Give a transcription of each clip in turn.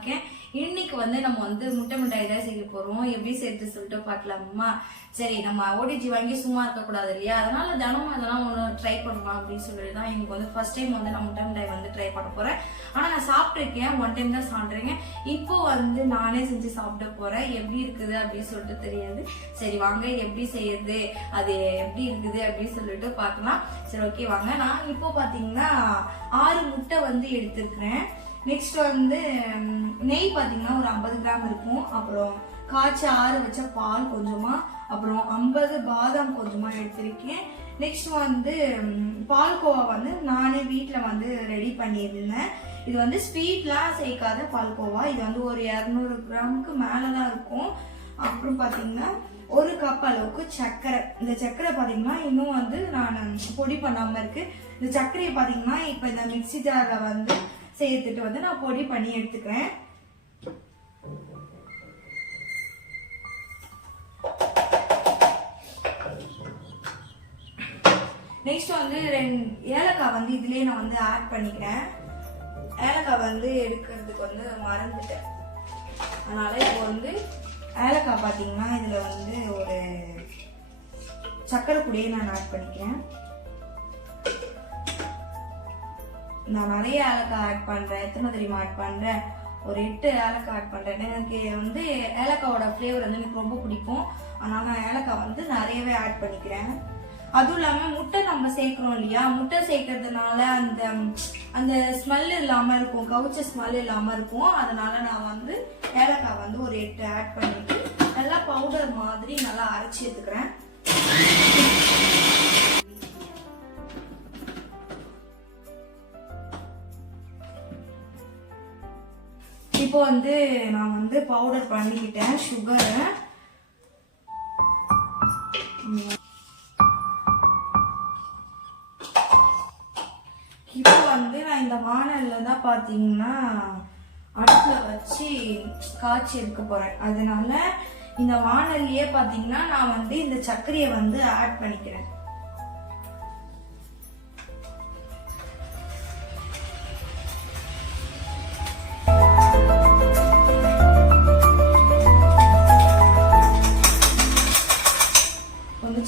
இருக்கேன். இன்னைக்கு நம்ம முட்டை மிட்டாய் தான் செய்ய போறோம். எப்படி சேர்த்து சொல்லிட்டு பார்க்கலாமா? சரி, நம்ம ஓடிஜி வாங்கி சும்மா இருக்க கூடாது இல்லையா, அதனால தினமும் அதெல்லாம் ஒன்று ட்ரை பண்ணலாம் அப்படின்னு சொல்லிட்டு தான் எனக்கு ஃபர்ஸ்ட் டைம் நான் முட்டை மிட்டாய் ட்ரை பண்ண போறேன். ஆனா நான் சாப்பிட்டுருக்கேன், ஒன் டைம் தான் சாப்பிட்றேங்க. இப்போ நானே செஞ்சு சாப்பிட போறேன். எப்படி இருக்குது அப்படின்னு சொல்லிட்டு தெரியாது. சரி வாங்க, எப்படி செய்யறது, அது எப்படி இருக்குது அப்படின்னு சொல்லிட்டு பார்க்கலாம். சரி ஓகே வாங்க. நான் இப்போ பாத்தீங்கன்னா 6 முட்டை எடுத்திருக்கிறேன். நெக்ஸ்ட் நெய் பாத்தீங்கன்னா ஒரு 50 கிராம் இருக்கும். அப்புறம் காய்ச்சி ஆற வச்ச பால் கொஞ்சமா, அப்புறம் 50 பாதாம் கொஞ்சமா எடுத்திருக்கேன். நெக்ஸ்ட் பால்கோவா நானே வீட்டுல ரெடி பண்ணியிருந்தேன். இது ஸ்வீட்லாம் சேர்க்காத பால்கோவா. இது ஒரு 200 கிராமுக்கு மேலதான் இருக்கும். அப்புறம் பாத்தீங்கன்னா 1 கப் அளவுக்கு சர்க்கரை. இந்த சர்க்கரை பாத்தீங்கன்னா இன்னும் நான் பொடி பண்ணாம இருக்கு. இந்த சர்க்கரையை பாத்தீங்கன்னா இப்ப இந்த மிக்சி ஜார்ல சேர்த்துட்டு நான் பொடி பண்ணி எடுத்துக்கிறேன். நெக்ஸ்ட் 2 ஏலக்காய் இதுலயே நான் ஆட் பண்ணிக்கிறேன். ஏலக்காய் எடுக்கிறதுக்கு மறந்துட்டேன். அதனால இப்போ ஏலக்காய் பாத்தீங்கன்னா இதுல ஒரு சர்க்கரை பொடியை நான் ஆட் பண்ணிக்கிறேன். நான் நிறைய ஏலக்காய் ஆட் பண்றேன். எத்தனை தெரியுமா ஆட் பண்றேன்? ஒரு 8 ஏலக்காய் ஆட் பண்றேன். எனக்கு ஏலக்காவோட ஃபிளேவர் எனக்கு ரொம்ப பிடிக்கும். அதனால நான் ஏலக்காய் நிறையவே ஆட் பண்ணிக்கிறேன். அதுவும் இல்லாம முட்டை நம்ம சேர்க்கிறோம் இல்லையா, முட்டை சேர்க்கறதுனால அந்த ஸ்மெல் இல்லாம இருக்கும், கவுச்ச ஸ்மெல் இல்லாம இருக்கும். அதனால நான் ஏலக்காய் ஒரு 8 ஆட் பண்ணிட்டு நல்லா பவுடர் மாதிரி நல்லா அரைச்சி எடுத்துக்கிறேன். இப்போ நான் பவுடர் பண்ணிக்கிட்டேன் சுகரை. இப்போ நான் இந்த வானல்ல தான் பாத்தீங்கன்னா அடுப்புல வச்சு காய்ச்சி எடுக்க போறேன். அதனால இந்த வானல்லையே பாத்தீங்கன்னா நான் இந்த சர்க்கரையை ஆட் பண்ணிக்கிறேன்.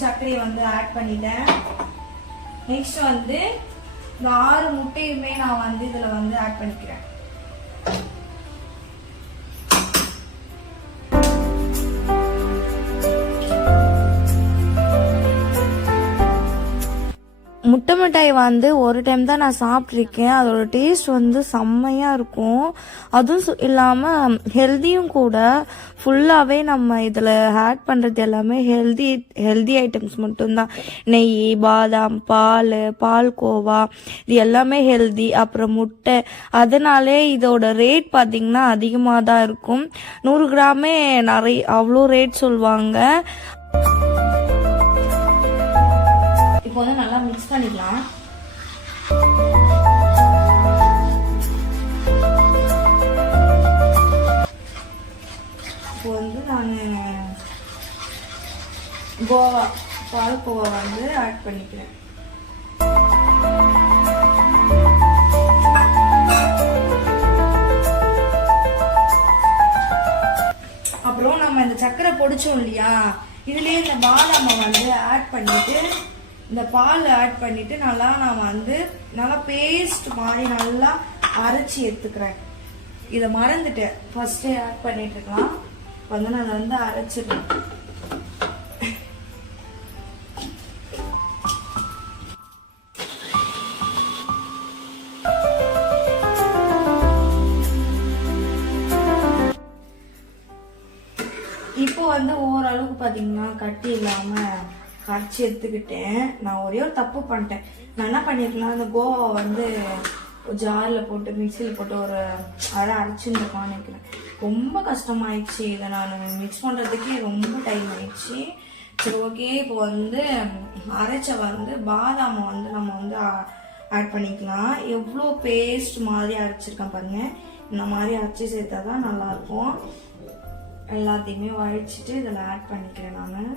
சர்க்கரையை ஆட் பண்ணிட்டேன். நெக்ஸ்ட் இந்த 6 முட்டையுமே நான் இதுல ஆட் பண்ணிக்கிறேன். முட்டை மிட்டாய் ஒரு டைம் தான் நான் சாப்பிட்ருக்கேன். அதோட டேஸ்ட் செம்மையா இருக்கும். அதுவும் இல்லாம ஹெல்தியும் கூட. ஃபுல்லாவே நம்ம இதுல ஆட் பண்றது எல்லாமே ஹெல்தி ஐட்டம்ஸ் மட்டும்தான். நெய், பாதாம், பால்கோவா இது எல்லாமே ஹெல்தி. அப்புறம் முட்டை. அதனாலே இதோட ரேட் பாத்தீங்கன்னா அதிகமா தான் இருக்கும். 100 கிராமே அவ்வளோ ரேட் சொல்லுவாங்க. இப்போ நல்லா மிக்ஸ் பண்ணிக்கலாம். இப்போ நான் பால்கோவா ஆட் பண்ணிக்கிறேன். அப்புறம் நம்ம இந்த சர்க்கரை பொடிச்சோம் இல்லையா, இதுலயே இந்த பாதாமை ஆட் பண்ணிட்டு இந்த பால் ஆட் பண்ணிட்டு நல்லா நான் நல்லா பேஸ்ட் மாதிரி நல்லா அரைச்சி எடுத்துக்கிறேன். இதை மறந்துட்டேன், ஃபர்ஸ்டே ஆட் பண்ணிட்டு இருக்கலாம். நான் அரைச்சிடுறேன். இப்போ ஓரளவுக்கு பாத்தீங்கன்னா கட்டி இல்லாம கரைச்சி எடுத்துக்கிட்டேன். நான் ஒரே ஒரு தப்பு பண்ணிட்டேன். நான் என்ன பண்ணிருக்கலாம், அந்த கோவா ஜார்ல போட்டு மிக்சியில போட்டு ஒரு அரைச்சுருக்கான்னு நினைக்கிறேன். ரொம்ப கஷ்டமாயிடுச்சு. இதை நான் மிக்ஸ் பண்றதுக்கே ரொம்ப டைம் ஆயிடுச்சு. சரி ஓகே, இப்போ அரைச்ச பாதாமை நம்ம ஆட் பண்ணிக்கலாம். எவ்வளோ பேஸ்ட் மாதிரி அரைச்சிருக்கேன் பாருங்க. இந்த மாதிரி அரைச்சி சேர்த்தாதான் நல்லா இருக்கும். எல்லாத்தையுமே வழிச்சிட்டு இதில் ஆட் பண்ணிக்கிறேன் நான்.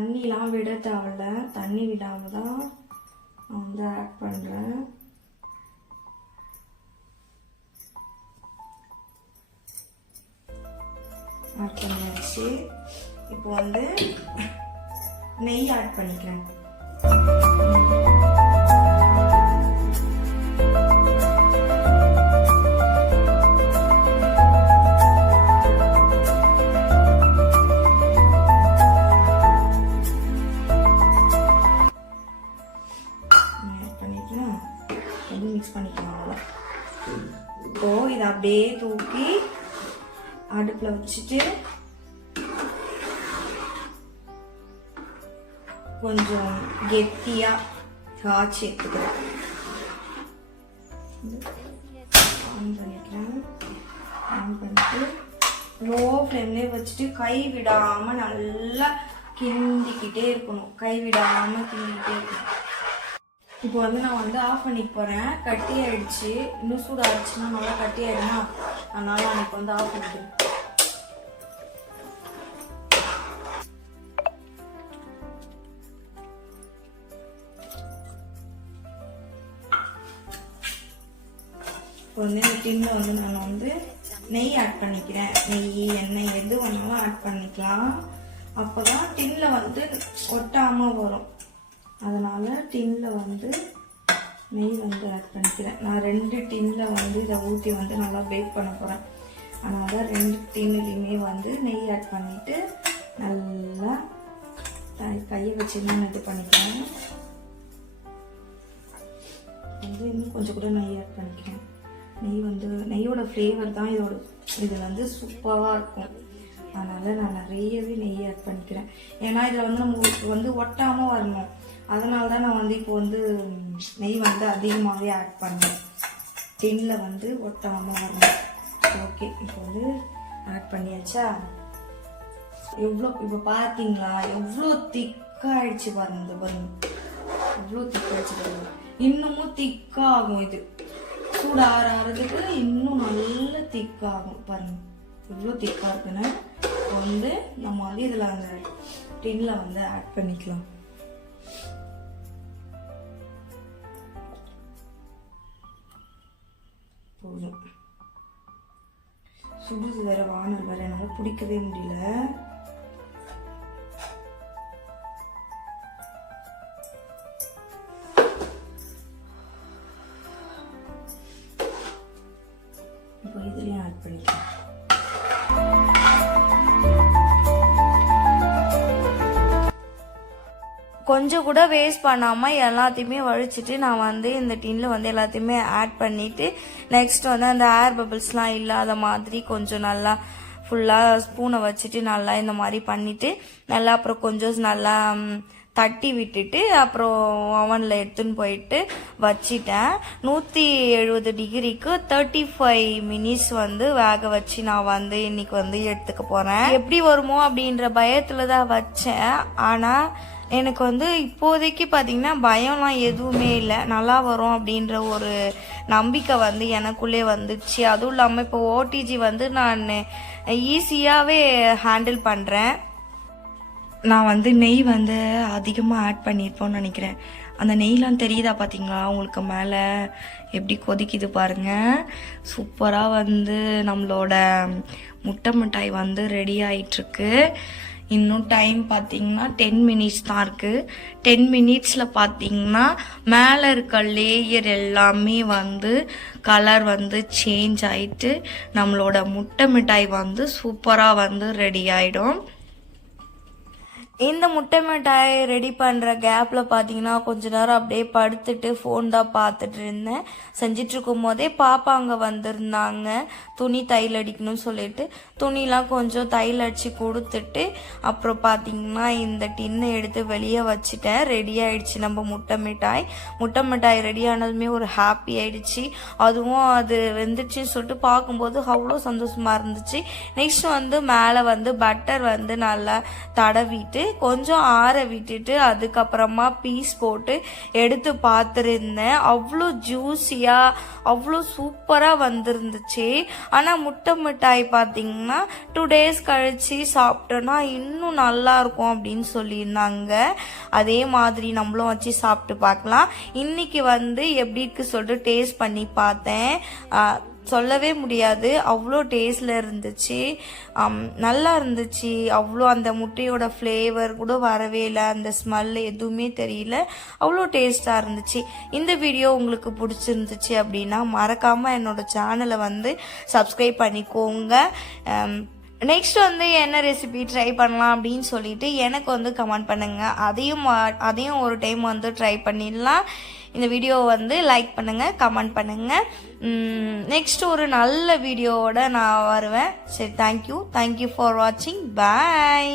தண்ணிலாம் விட தேவையில்ல, தண்ணி விடாமல் தான் நான் வந்து ஆட் பண்ணுறேன். ஆட் பண்ணியாச்சு. இப்போ வந்து நெய் ஆட் பண்ணிக்கிறேன். மிக்ஸ் பண்ணிக்கலாம். இப்போ இதை அப்படியே தூக்கி அடுப்புல வச்சுட்டு கொஞ்சம் கெட்டியா காய்ச்சி எடுத்துக்கிறேன். ஆன் பண்ணிக்கிறேன். ஆன் பண்ணிட்டு லோ ஃப்ளேம்லேயே வச்சுட்டு கை விடாம நல்லா கிண்டிக்கிட்டே இருக்கணும். கை விடாம கிண்டிக்கிட்டே இருக்கணும். இப்போ வந்து நான் வந்து ஆஃப் பண்ணிக்க போறேன். கட்டி ஆயிடுச்சு. இன்னும் சூடு ஆயிடுச்சுன்னா நல்லா கட்டி ஆயிடுமா, அதனால நான் இப்போ வந்து ஆஃப் பண்ணிக்கிறேன். இப்போ வந்து இந்த டின்ல வந்து நான் வந்து நெய் ஆட் பண்ணிக்கிறேன். நெய் எண்ணெய் எது வேணாலும் ஆட் பண்ணிக்கலாம். அப்போதான் டின்ல வந்து ஒட்டாம வரும். அதனால டின்ல வந்து நெய் வந்து ஆட் பண்ணிக்கிறேன். நான் 2 டின்ல வந்து இதை ஊற்றி வந்து நல்லா பேக் பண்ண போகிறேன். அதனால 2 டின்னுலையுமே வந்து நெய் ஆட் பண்ணிட்டு நல்லா கையை வச்சு நான் இது பண்ணிக்கிறேன். வந்து இன்னும் கொஞ்சம் கூட நெய் ஆட் பண்ணிக்கிறேன். நெய் வந்து நெய்யோட ஃப்ளேவர் தான் இது வந்து சூப்பராக இருக்கும். அதனால நான் நிறையவே நெய் ஆட் பண்ணிக்கிறேன். ஏன்னா இதில் வந்து நம்ம வந்து ஒட்டாமல் வரணும். அதனால தான் நான் வந்து இப்போ வந்து நெய் வந்து அதிகமாகவே ஆட் பண்ணேன். டின்ல வந்து ஒட்டாமல் வரணும். ஓகே, இப்போ வந்து ஆட் பண்ணியாச்சா? இப்போ பார்த்தீங்களா எவ்வளோ திக்காயிடுச்சு பாருங்க. இந்த பாருங்க எவ்வளோ திக்காயிடுச்சு பாருங்க. இன்னமும் திக்காகும். இது சூடு ஆறதுக்கு இன்னும் நல்ல திக்காகும். பாருங்க எவ்வளோ திக்காக இருக்குன்னு. வந்து நம்ம வந்து இதில் அந்த டின்ல வந்து ஆட் பண்ணிக்கலாம். போதும். சுடுது வேற, வானல் வேற, என்னால பிடிக்கவே முடியல. இப்போ இதுலயும் ஆட் பண்ணிக்கலாம். கொஞ்சம் கூட வேஸ்ட் பண்ணாமல் எல்லாத்தையுமே வழிச்சிட்டு நான் வந்து இந்த டின்ல வந்து எல்லாத்தையுமே ஆட் பண்ணிட்டு நெக்ஸ்ட் வந்து அந்த ஏர் பபிள்ஸ்லாம் இல்லாத மாதிரி கொஞ்சம் நல்லா ஃபுல்லாக ஸ்பூனை வச்சுட்டு நல்லா இந்த மாதிரி பண்ணிட்டு நல்லா அப்புறம் கொஞ்சம் நல்லா தட்டி விட்டுட்டு அப்புறம் ஓவனில் எடுத்துன்னு போயிட்டு வச்சிட்டேன். 170 டிகிரிக்கு 35 மினிட்ஸ் வந்து வேக வச்சு நான் வந்து இன்னைக்கு வந்து எடுத்துக்க போகிறேன். எப்படி வருமோ அப்படின்ற பயத்தில் தான் வச்சேன். ஆனால் எனக்கு வந்து இப்போதைக்கு பார்த்தீங்கன்னா பயம்லாம் எதுவுமே இல்லை. நல்லா வரும் அப்படின்ற ஒரு நம்பிக்கை வந்து எனக்குள்ளே வந்துச்சு. அதுவும் இல்லாமல் இப்போ ஓடிஜி வந்து நான் ஈஸியாகவே ஹேண்டில் பண்ணுறேன். நான் வந்து நெய் வந்து அதிகமாக ஆட் பண்ணியிருப்போன்னு நினைக்கிறேன். அந்த நெய்லாம் தெரியுதா பார்த்தீங்களா உங்களுக்கு மேலே எப்படி கொதிக்குது பாருங்கள். சூப்பராக வந்து நம்மளோட முட்டை மிட்டாய் வந்து ரெடி ஆயிட்டுருக்கு. இன்னும் டைம் பார்த்தீங்கன்னா 10 மினிட்ஸ் தான் இருக்குது. 10 மினிட்ஸில் பார்த்தீங்கன்னா மேலே இருக்க லேயர் எல்லாமே வந்து கலர் வந்து சேஞ்ச் ஆகிட்டு நம்மளோட முட்டை மிட்டாய் வந்து சூப்பராக வந்து ரெடி ஆகிடும். இந்த முட்டை மிட்டாய் ரெடி பண்ணுற கேப்பில் பார்த்தீங்கன்னா கொஞ்ச நேரம் அப்படியே படுத்துட்டு ஃபோன் தான் பார்த்துட்டு இருந்தேன். செஞ்சிட்ருக்கும் போதே பாப்பா அங்கே வந்திருந்தாங்க. துணி தையல் அடிக்கணும்னு சொல்லிட்டு துணிலாம் கொஞ்சம் தையல் அடித்து கொடுத்துட்டு அப்புறம் பார்த்தீங்கன்னா இந்த டின்னை எடுத்து வெளியே வச்சுட்டேன். ரெடி ஆகிடுச்சு நம்ம முட்டை மிட்டாய். முட்டை மிட்டாய் ரெடி ஆனதுமே ஒரு ஹாப்பி ஆகிடுச்சு. அதுவும் அது வெந்துச்சுன்னு சொல்லிட்டு பார்க்கும்போது அவ்வளோ சந்தோஷமாக இருந்துச்சு. நெக்ஸ்ட் வந்து மேலே வந்து பட்டர் வந்து நல்லா தடவிட்டு கொஞ்சம் ஆற விட்டுட்டு அதுக்கப்புறமா பீஸ் போட்டு எடுத்து பார்த்துருந்தேன். அவ்வளோ ஜூஸியாக அவ்வளோ சூப்பராக வந்திருந்துச்சு. ஆனால் முட்டை மிட்டாய் பார்த்தீங்கன்னா 2 days கழித்து சாப்பிட்டோன்னா இன்னும் நல்லா இருக்கும் அப்படின்னு சொல்லியிருந்தாங்க. அதே மாதிரி நம்மளும் வச்சு சாப்பிட்டு பார்க்கலாம். இன்னைக்கு வந்து எப்படி இருக்கு சொல்லிட்டு டேஸ்ட் பண்ணி பார்த்தேன். சொல்லவே முடியாது, அவ்வளோ டேஸ்டில் இருந்துச்சு. நல்லா இருந்துச்சு. அவ்வளோ அந்த முட்டையோட ஃப்ளேவர் கூட வரவே இல்லை, அந்த ஸ்மெல் எதுவுமே தெரியல, அவ்வளோ டேஸ்ட்டாக இருந்துச்சு. இந்த வீடியோ உங்களுக்கு பிடிச்சிருந்துச்சு அப்படின்னா மறக்காமல் என்னோட சேனலை வந்து சப்ஸ்கிரைப் பண்ணிக்கோங்க. நெக்ஸ்ட் வந்து என்ன ரெசிபி ட்ரை பண்ணலாம் அப்படின்னு சொல்லிட்டு எனக்கு வந்து கமெண்ட் பண்ணுங்கள். அதையும் ஒரு டைம் வந்து ட்ரை பண்ணிடலாம். இந்த வீடியோவை வந்து லைக் பண்ணுங்கள், கமெண்ட் பண்ணுங்கள். நெக்ஸ்ட் ஒரு நல்ல வீடியோவோட நான் வருவேன். சரி, தேங்க்யூ ஃபார் வாட்சிங். பாய்.